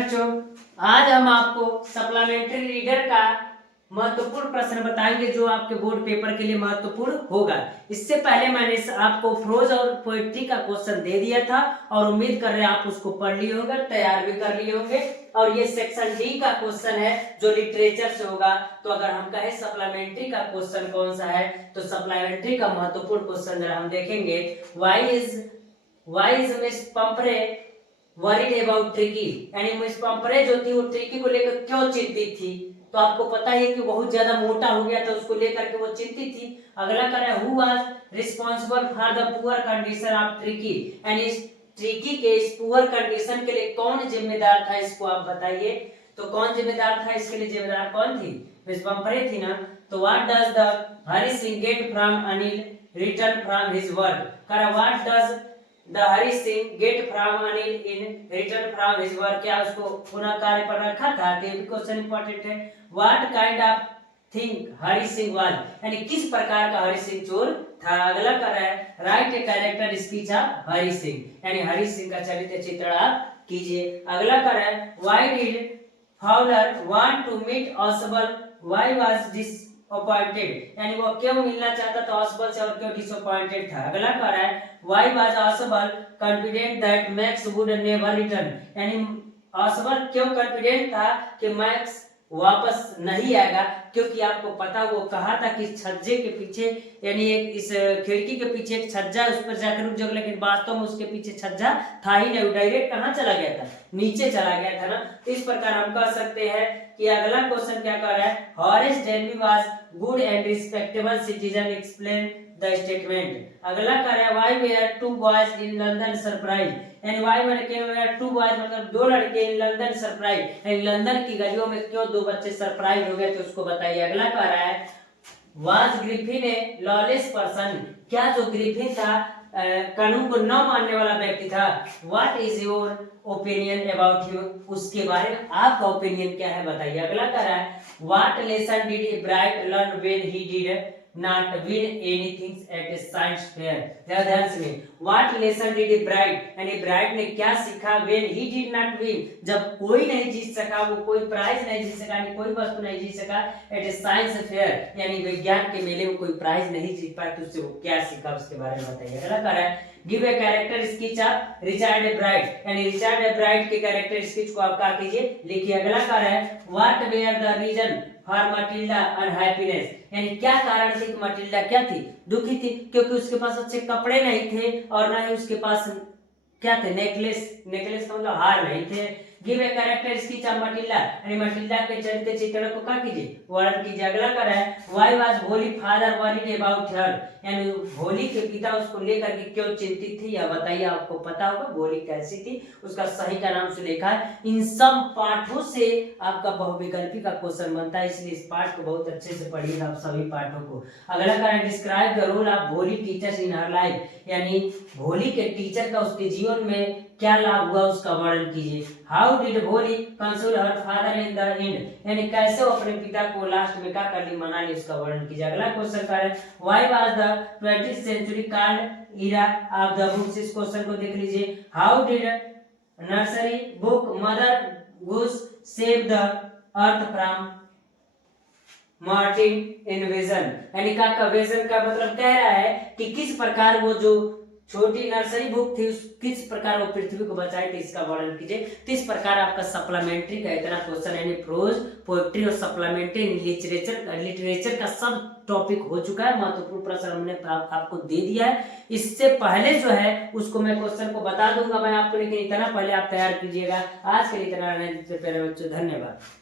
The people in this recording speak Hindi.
बच्चों, आज हम आपको सप्लीमेंट्री रीडर का महत्वपूर्ण प्रश्न बताएंगे जो आपके बोर्ड पेपर के लिए महत्वपूर्ण होगा। इससे पहले मैंने आपको प्रोज और पोएट्री का क्वेश्चन दे दिया था और उम्मीद कर रहे हैं आप उसको पढ़ लिए होंगे, तैयार भी कर लिए होंगे। और ये सेक्शन डी का क्वेश्चन है जो लिटरेचर से होगा। तो अगर हम कहें सप्लीमेंट्री का क्वेश्चन कौन सा है, तो सप्लीमेंट्री का महत्वपूर्ण क्वेश्चन जरा हम देखेंगे। Why is Miss Pumphrey worried about Tricki, यानी मिस पंपरे जो थी वो ट्रिकी को लेकर क्यों चिंतित थी। तो आपको पता है कि बहुत ज्यादा मोटा हो गया था, उसको लेकर के वो चिंतित थी। अगला कर रहा है who was responsible for the poor condition of tricky, यानी इस ट्रिकी के इस पुअर कंडीशन के लिए कौन जिम्मेदार था, इसको आप बताइए। तो कौन जिम्मेदार था इसके लिए, जिम्मेदार कौन थी, मिस पंपरे थी ना। तो what does the Hari Singh get from Anil return from his work, करा what does the Hari Singh get from Anil in return from his work, क्या उसको पुनः कार्य पर रखा था। तो ये भी क्वेश्चन इंपॉर्टेंट है। What kind of thing Hari Singh was, यानी किस प्रकार का हरी सिंह चोर था। अगला कर रहा है write a character speech of Hari Singh, यानी हरी सिंह का चरित्र चित्रण आप कीजिए। अगला कर रहा है why did Fowler want to meet Ausable, why was disappointed, यानी वो क्यों मिलना चाहता था ऑसबल से और क्यों डिसअपॉइंटेड था। अगला कर रहा है why was Ausable confident that Max would never return, यानी ऑसबल क्यों कॉन्फिडेंट था कि मैक्स वापस नहीं आएगा, क्योंकि आपको पता वो कहा था कि छज्जे के पीछे, यानी एक इस खिड़की के पीछे एक छज्जा, उस पर जाकर रुक जाओ, लेकिन वास्तव में उसके पीछे छज्जा था ही नहीं, डायरेक्ट कहाँ चला गया था, नीचे चला गया था ना। तो इस प्रकार हम कह सकते हैं कि अगला क्वेश्चन क्या कर रहा है, Horace Danby was good and respectable citizen, explain the statement. अगला कर रहा है why were two boys in London surprise, यानी व्हाई मैंने क्यों वेयर टू बॉयज मतलब दो लड़के इन लंदन सरप्राइज, यानी लंदन की गलियों में क्यों दो बच्चे सरप्राइज हो गए, तो उसको बताइए। अगला कर रहा है was Griffin A lawless person, क्या जो ग्रिफिन था कानून को न मानने वाला व्यक्ति था। What is your opinion about you, उसके बारे में आपका ओपिनियन क्या है बताइए। अगला कर रहा है what lesson did a bright learn when he did not win anything at a science fair, ध्यान से what lesson did a bright, यानी ब्राइट ने क्या सीखा when he did not win, जब कोई नहीं जीत सका, वो कोई प्राइज नहीं जीत सका, यानी कोई वस्तु नहीं जीत सका at a science fair, यानी विज्ञान के मेले में कोई प्राइज नहीं जीत पाया, तो उससे वो क्या सीखा उसके बारे में बताइए। अगला कर रहा है give a character sketch of Richard Ebright, यानी रिचर्ड ए ब्राइट के कैरेक्टर स्केच को आप क्या कीजिए, लिखिए। अगला कर रहा है what were the reason for Matilda unhappiness, यानी क्या कारण थी कि मटिल्डा क्या थी, दुखी थी, क्योंकि उसके पास अच्छे कपड़े नहीं थे और ना ही उसके पास क्या थे, नेकलेस का मतलब हार नहीं थे। Give a character sketch of Matilda, यानी मटिल्डा के चरित्र चित्रण को क्या कीजिए, वर्णन कीजिए। अगला कर रहा है why was Holi father worried about her, यानी होली के पिता उसको लेकर के क्यों चिंतित थी, या बताइए। आपको पता होगा होली कैसी थी, उसका सही का नाम से लिखा है। इन सब पाठों से आपका बहुविकल्पी का क्वेश्चन बनता है, इसलिए इस पाठ को बहुत अच्छे से पढ़िएगा आप सभी पाठों को। अगला कर रहा है डिस्क्राइब द रोल ऑफ भोली टीचर्स इन हर लाइफ, यानी भोली के टीचर का उसके जीवन में क्या लाभ हुआ उसका वर्णन कीजिए। हाउ डिड भोली console her father in the end, यानी कैसे वो अपने पिता को लास्ट में क्या कर ली, मना ली, उसका वर्णन कीजिए। अगला क्वेश्चन कर है why was the 20th century called era of the books, इस क्वेश्चन को देख लीजिए। How did nursery book Mother Goose save the earth from Martian invasion, यानी का विजन का मतलब कह रहा है कि किस प्रकार वो जो छोटी नर्सरी बुक थी उस किस प्रकार वो पृथ्वी को बचाई थी, इसका वर्णन कीजिए। तो इस प्रकार आपका सप्लीमेंट्री का इतना क्वेश्चन, यानी प्रोज पोएट्री और सप्लीमेंट्री लिटरेचर का सब टॉपिक हो चुका है। महत्वपूर्ण प्रश्न हमने आपको दे दिया है। इससे पहले जो है उसको मैं क्वेश्चन को बता दूंगा मैं आपको, लेकिन इतना पहले आप तैयार कीजिएगा। आज के लिए इतना, धन्यवाद।